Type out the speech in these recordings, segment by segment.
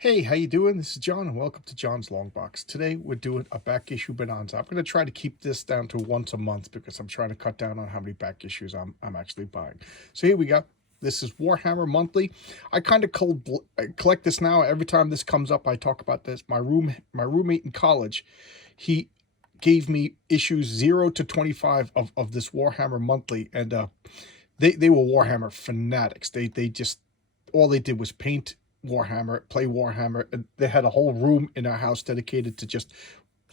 Hey, how you doing? This is John, and welcome to John's Long Box. Today, we're doing a back issue bonanza. I'm going to try to keep this down to once a month because I'm trying to cut down on how many back issues I'm actually buying. So here we go. This is Warhammer Monthly. I kind of collect this now. Every time this comes up, I talk about this. My roommate in college, he gave me issues 0 to 25 of this Warhammer Monthly, and they were Warhammer fanatics. They just all they did was paint Warhammer, play Warhammer. And they had a whole room in our house dedicated to just,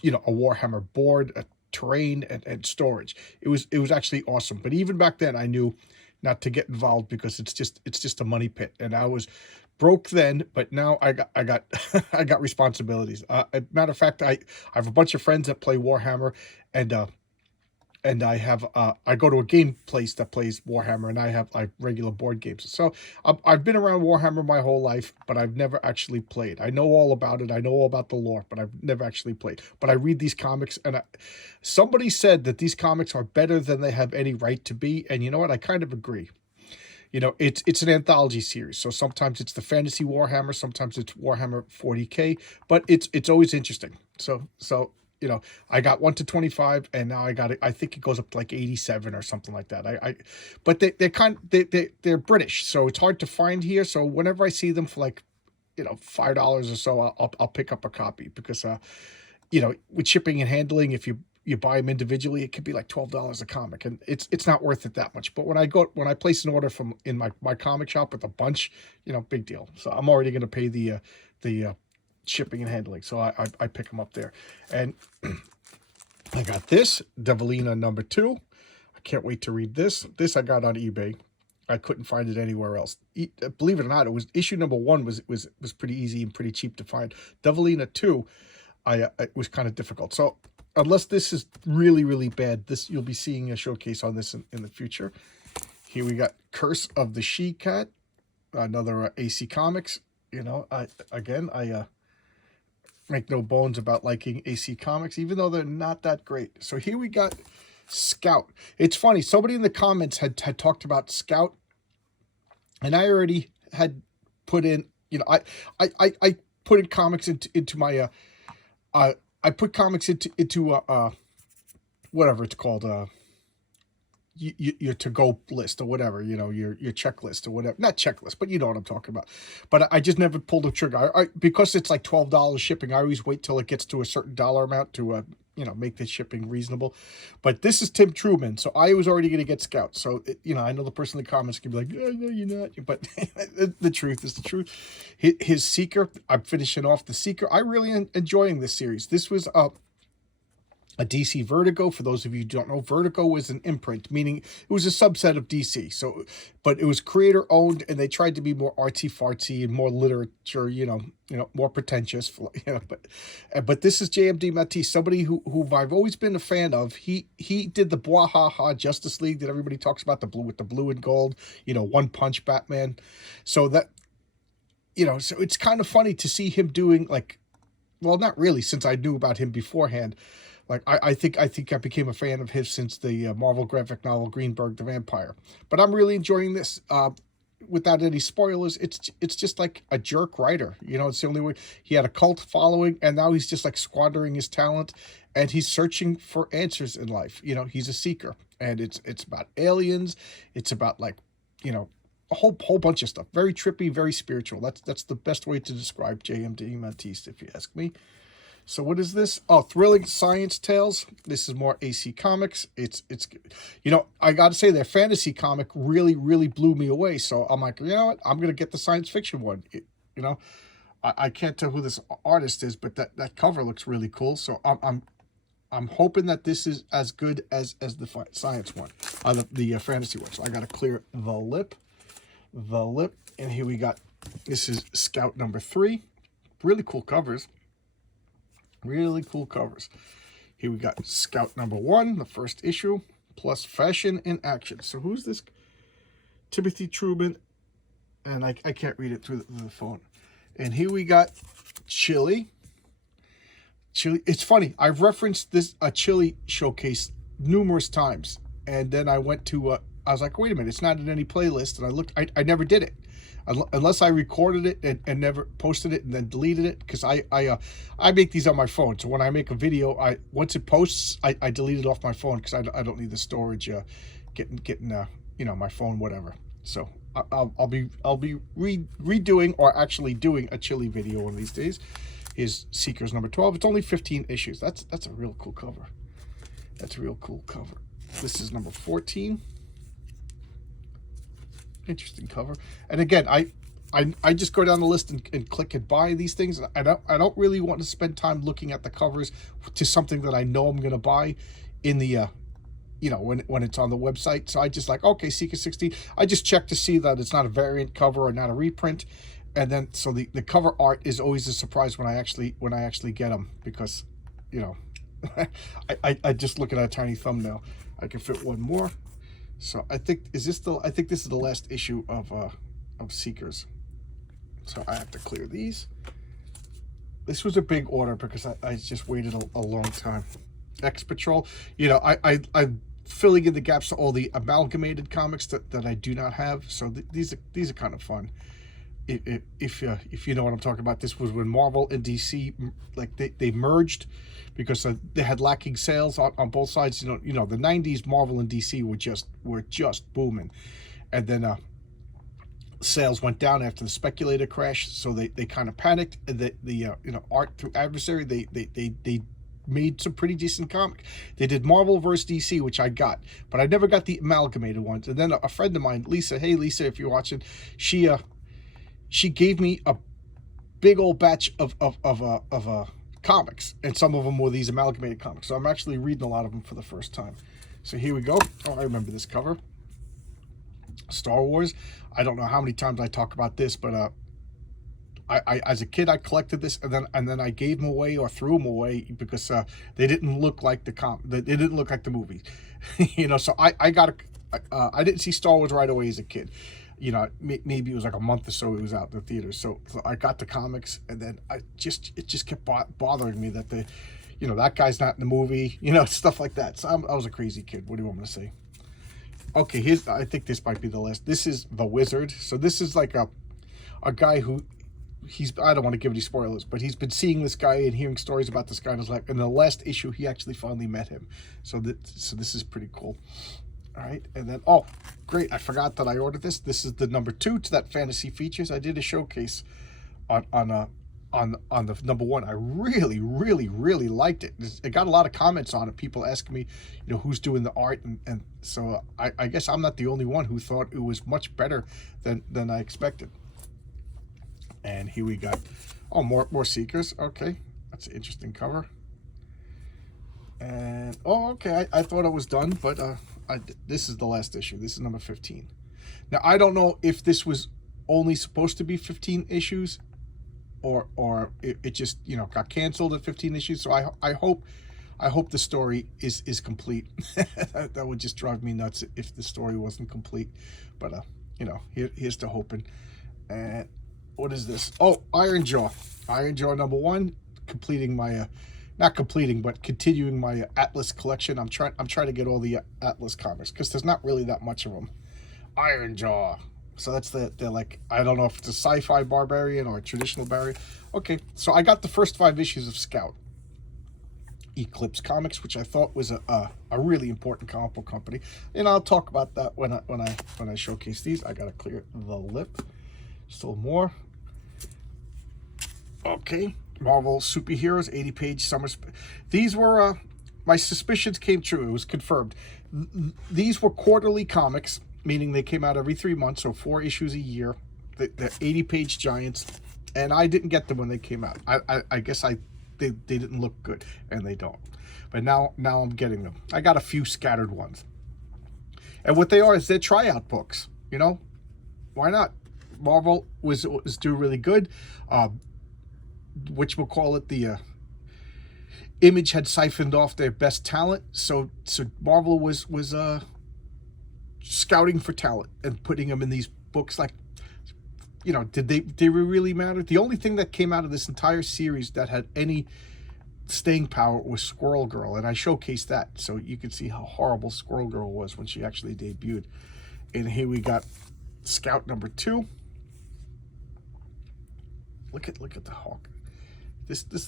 a Warhammer board, a terrain, and storage. It was actually awesome. But even back then, I knew not to get involved because it's just a money pit, and I was broke then. But now I got I got responsibilities. Matter of fact, I have a bunch of friends that play Warhammer, and I have I go to a game place that plays Warhammer, and I have like regular board games. So I've been around Warhammer my whole life, but I've never actually played. I know all about it. I know all about the lore, but I've never actually played. But I read these comics, and somebody said that these comics are better than they have any right to be. And you know what? I kind of agree. It's an anthology series, so sometimes it's the fantasy Warhammer, sometimes it's Warhammer 40K, but it's always interesting. So I got 1 to 25, and now I think it goes up to like 87 or something like that. But they're British, so it's hard to find here. So whenever I see them for like, $5 or so, I'll pick up a copy because with shipping and handling, if you buy them individually, it could be like $12 a comic, and it's not worth it that much. But when I place an order from in my comic shop with a bunch, big deal. So I'm already going to pay the shipping and handling, so I pick them up there. And I got this Devilina #2. I can't wait to read this. This I got on eBay. I couldn't find it anywhere else. Believe it or not, it was issue #1 was pretty easy and pretty cheap to find. Devilina 2, it was kind of difficult. So unless this is really, really bad, you'll be seeing a showcase on this in the future. Here we got Curse of the She-Cat, another AC Comics. I make no bones about liking AC Comics, even though they're not that great. So here we got Scout. It's funny, somebody in the comments had talked about Scout, and I already had put in, I put in comics into my I put comics into whatever it's called, your to-go list or whatever, your checklist or whatever. Not checklist, but you know what I'm talking about. But I just never pulled the trigger. Because it's like $12 shipping, I always wait till it gets to a certain dollar amount to make the shipping reasonable. But this is Tim Truman, so I was already going to get Scout. So I know the person in the comments can be like, "Oh, no, you're not," but the truth is the truth. His Seeker, I'm finishing off the Seeker. I really enjoying this series. This was a DC Vertigo. For those of you who don't know, Vertigo was an imprint, meaning it was a subset of DC. So, but it was creator owned, and they tried to be more artsy fartsy and more literature, more pretentious. But this is JMD Matisse, somebody who I've always been a fan of. He did the Bwahaha Justice League that everybody talks about, the blue with the blue and gold, One Punch Batman. So that, so it's kind of funny to see him doing well, not really, since I knew about him beforehand. Like I think I became a fan of his since the Marvel graphic novel Greenberg the Vampire. But I'm really enjoying this. Without any spoilers, it's just like a jerk writer. It's the only way. He had a cult following, and now he's just like squandering his talent, and he's searching for answers in life. He's a seeker, and it's about aliens. It's about a whole bunch of stuff. Very trippy, very spiritual. That's the best way to describe JMD Matisse, if you ask me. So what is this? Oh, Thrilling Science Tales. This is more AC Comics. It's I got to say, their fantasy comic really, really blew me away. So I'm like, you know what? I'm going to get the science fiction one. I can't tell who this artist is, but that cover looks really cool. So I'm hoping that this is as good as the science one, the fantasy one. So I got to clear the lip. And here we got, this is Scout #3. Really cool covers. Really cool covers. Here we got Scout #1, the first issue, plus Fashion in Action. So who's this? Timothy Truman, and I can't read it through the phone. And here we got Chili. It's funny, I've referenced a Chili showcase numerous times, and then I went to I was like, wait a minute, it's not in any playlist, and I looked. I never did it. unless I recorded it and never posted it and then deleted it, because I make these on my phone. So when I make a video, once it posts, I delete it off my phone because I don't need the storage getting my phone, whatever. So I'll be redoing, or actually doing, a chili video one of these days. Is Seekers number 12. It's only 15 issues. That's a real cool cover. That's a real cool cover. This is number 14. Interesting cover. And again, I just go down the list and click and buy these things. I don't really want to spend time looking at the covers to something that I know I'm going to buy in the when it's on the website. So I just like, okay, Seeker 16. I just check to see that it's not a variant cover or not a reprint. And then so the cover art is always a surprise when I actually get them, because I just look at a tiny thumbnail. I can fit one more. So I think this is the last issue of Seekers. So I have to clear these. This was a big order because I just waited a long time. X Patrol. I'm filling in the gaps to all the amalgamated comics that I do not have. So these are kind of fun. If you know what I'm talking about. This was when Marvel and DC, like, they merged, because they had lacking sales on both sides. The 90s Marvel and DC were just booming, and then sales went down after the speculator crash. So they kind of panicked. The art through Adversary, they made some pretty decent comic. They did Marvel vs. DC, which I got, but I never got the amalgamated ones. And then a friend of mine, Lisa, hey Lisa, if you're watching, she gave me a big old batch of comics, and some of them were these amalgamated comics. So I'm actually reading a lot of them for the first time. So here we go. Oh, I remember this cover. Star Wars. I don't know how many times I talk about this, but I as a kid I collected this, and then I gave them away or threw them away because they didn't look like they didn't look like the movie. So I didn't see Star Wars right away as a kid. Maybe it was like a month or so it was out in the theaters. So I got the comics, and then it just kept bothering me that that guy's not in the movie, stuff like that. So I was a crazy kid. What do you want me to say? Okay, I think this might be the last. This is The Wizard. So this is like a guy who, I don't want to give any spoilers, but he's been seeing this guy and hearing stories about this guy in his life. In the last issue, he actually finally met him. So this is pretty cool. All right, and then, oh, great, I forgot that I ordered this. This is the number 2 to that Fantasy Features. I did a showcase on the number 1. I really, really, really liked it. It got a lot of comments on it. People asking me, who's doing the art, and so I guess I'm not the only one who thought it was much better than I expected. And here we got, oh, more Seekers. Okay, that's an interesting cover. And oh, okay, I thought it was done, but this is the last issue. This is number 15. Now I don't know if this was only supposed to be 15 issues, or it just got canceled at 15 issues. So I hope the story is complete. That would just drive me nuts if the story wasn't complete. But here's to hoping. And what is this? Oh, Iron Jaw number 1, completing my not completing, but continuing my Atlas collection. I'm trying to get all the Atlas comics, because there's not really that much of them. Iron Jaw. So that's they're like, I don't know if it's a sci-fi barbarian or a traditional barbarian. Okay, so I got the first 5 issues of Scout. Eclipse Comics, which I thought was a really important comic book company, and I'll talk about that when I showcase these. I gotta clear the lip. Still more. Okay. Marvel Superheroes, 80-page summer. These were, my suspicions came true. It was confirmed. These were quarterly comics, meaning they came out every 3 months, so 4 issues a year. The 80-page giants, and I didn't get them when they came out. I guess they didn't look good, and they don't. But now I'm getting them. I got a few scattered ones. And what they are is they're tryout books. Why not? Marvel was doing really good. Whatchamacallit, the Image had siphoned off their best talent, so Marvel was scouting for talent and putting them in these books. Like, did they really matter? The only thing that came out of this entire series that had any staying power was Squirrel Girl, and I showcased that, so you can see how horrible Squirrel Girl was when she actually debuted. And here we got Scout number 2. Look at the hawk.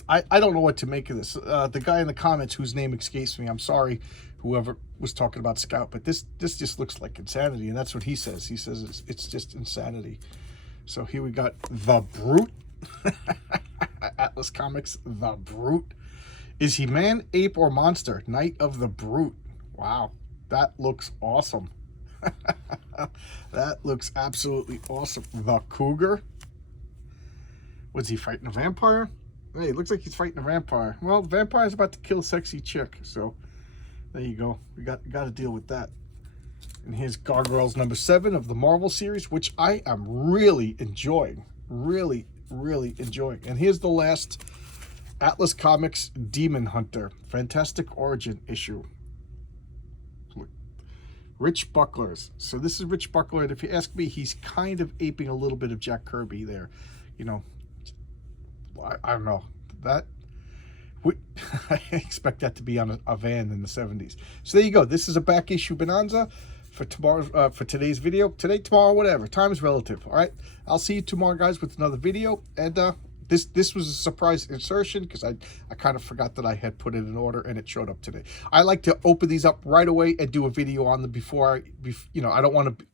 I don't know what to make of this. The guy in the comments whose name escapes me, I'm sorry, whoever was talking about Scout, but this just looks like insanity, and that's what he says. He says it's just insanity. So here we got the Brute. Atlas Comics, the Brute. Is he man, ape, or monster? Knight of the Brute. Wow, that looks awesome. That looks absolutely awesome. The Cougar. Was he fighting a vampire? Hey, it looks like he's fighting a vampire. Well, the vampire's about to kill a sexy chick, so there you go. We got to deal with that. And here's Gargoyles #7 of the Marvel series, which I am really enjoying. Really enjoying. And here's the last Atlas Comics Demon Hunter Fantastic Origin issue. Rich Bucklers. So this is Rich Buckler, and if you ask me, he's kind of aping a little bit of Jack Kirby there. You know, I don't know. That I expect that to be on a van in the 70s. So there you go. This is a back issue bonanza for tomorrow, for today's video. Today, tomorrow, whatever. Time is relative. All right. I'll see you tomorrow, guys, with another video. And this was a surprise insertion because I kind of forgot that I had put it in order and it showed up today. I like to open these up right away and do a video on them before I don't want to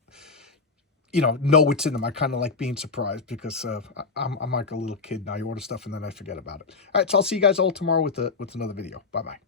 know what's in them. I kind of like being surprised because I'm like a little kid and I order stuff and then I forget about it. All right, so I'll see you guys all tomorrow with another video. Bye-bye.